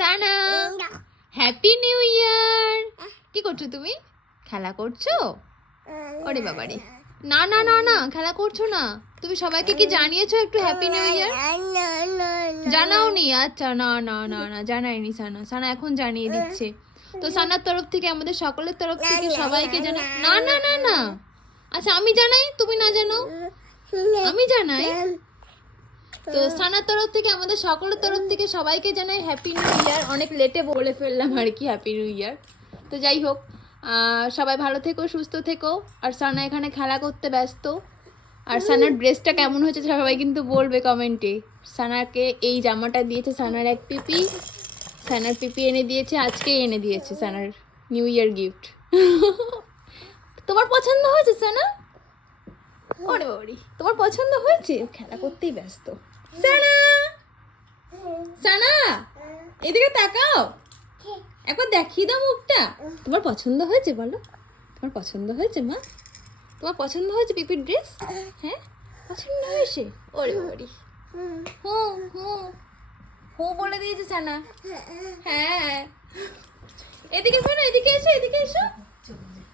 সানা happy new year কি করছ তুমি খেলা করছ ওরে বাবারে না না না না খেলা করছ না তুমি সবাইকে কি জানিয়েছো একটু হ্যাপি নিউ ইয়ার জানাওনি আচ্ছা না না না না জানাইনি সানা সানা এখন জানিয়ে দিচ্ছে তো সানার তরফ থেকে আমাদের সকলের তরফ থেকে সবাইকে জানা না না না না আচ্ছা আমি জানাই তুমি না জানো আমি জানাই তো সানার তরফ থেকে আমাদের সকলের তরফ থেকে সবাইকে জানাই হ্যাপি নিউ ইয়ার অনেক লেটে বলে ফেললাম আর কি হ্যাপি নিউ ইয়ার তো যাই হোক সবাই ভালো থেকো সুস্থ থেকো। আর সানা এখানে খেলা করতে ব্যস্ত। আর সানার ড্রেসটা কেমন হয়েছে সবাই কিন্তু বলবে কমেন্টে সানাকে এই জামাটা দিয়েছে সানার এক পিপি। সানার পিপি এনে দিয়েছে আজকে এনে দিয়েছে সানার নিউ ইয়ার গিফট তোমার পছন্দ হয়েছে সানা? ওরে ওরে তোমার পছন্দ হয়েছে? খেলা করতেই ব্যস্ত। সানা! সানা! এদিকে তাকাও। একবার দেখিয়ে দাও মুখটা। তোমার পছন্দ হয়েছে বলো। তোমার পছন্দ হয়েছে মা? তোমার পছন্দ হয়েছে পিপির ড্রেস? হ্যাঁ? পছন্দ হয়েছে? ওরে ওরে হুম হুম। হো বলে দিয়েছে সানা। হ্যাঁ। এদিকে শোনো, এদিকে এসো এদিকে এসো।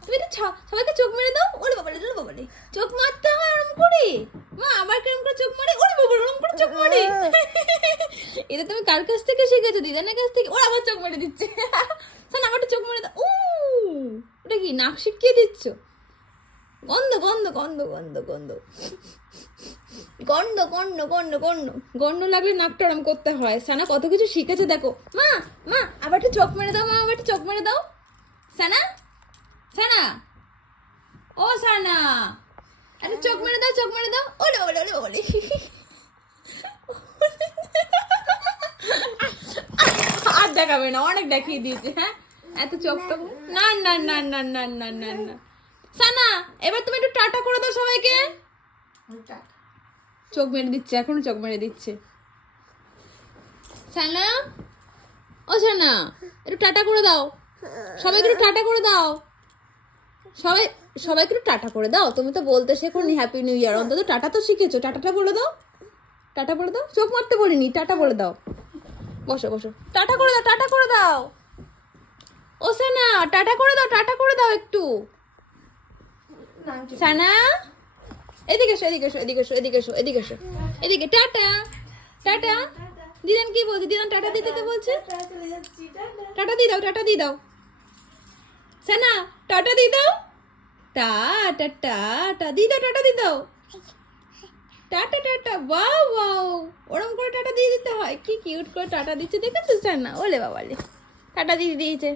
তুমি তো সবাইকে চোখ মেরে দাও। ওরে বাবারে ওরে বাবারে। চোখ মারতে হয় ওরম করে? মা, আবার কেরম করে চোখ মারে? ওরে বাবা করে এটা তুমি কার কাছ থেকে শিখেছো? দিদানের কাছ থেকে? ওরা আবার চোখ মেরে দিচ্ছে। শোন আবার চোখ মেরে উ ওটা কি, নাক শিটকিয়ে দিচ্ছ? গন্ধ গন্ধ গন্ধ গন্ধ গন্ধ। গন্ধ গন্ধ গন্ধ গন্ধ। গন্ধ লাগলে নাকটা ওরম করতে হয়। সানা কত কিছু শিখেছে, দেখো। মা মা আবার একটু চোখ মেরে দাও, মা আবার একটু চোখ মেরে দাও। সানা? সানা? ও সানা! আরে চোখ মেরে দাও, চোখ মেরে দাও। ওলে ওলে ওলে ওলে আর দেখাবে না অনেক দেখিয়ে দিয়েছে হ্যাঁ? এত চোখ টোক না না না না না না না না। সানা এবার তুমি একটু টাটা করে দাও সবাইকে। চোখ মেরে দিচ্ছে এখনও চোখ মেরে দিচ্ছে। সানা? ও সানা একটু টাটা করে দাও। সবাইকে একটু টাটা করে দাও। সবাই সবাইকে একটু টাটা করে দাও। তুমি তো বলতে শেখোনি হ্যাপি নিউ ইয়ার অন্তত টাটা তো শিখেছো। টাটাটা বলে দাও। টাটা বলে দাও। চোখ মারতে বলিনি টাটা বলে দাও। বসো বসো। টাটা করে দাও টাটা করে দাও। ও সানা টাটা করে দাও টাটা করে দাও একটু। সানা? এদিকে এসো এদিকে এসো এদিকে এসো এদিকে এসো এদিকে এসো। এদিকে টাটা। টাটা। দিদান কি বলছে? দিদান টাটা দিতে তো বলছে? টাটা দিয়ে দাও টাটা দিয়ে দাও। সানা টাটা দিয়ে দাও। টাটা টাটা দিয়ে দাও টাটা দিয়ে দাও। Tata tata, wow wow. ওরম করে টাটা দিয়ে দিতে হয়। কি কিউট করে টাটা দিচ্ছে, দেখেছিস না? ওলে বাবালে। টাটা দিয়ে দিয়েছে।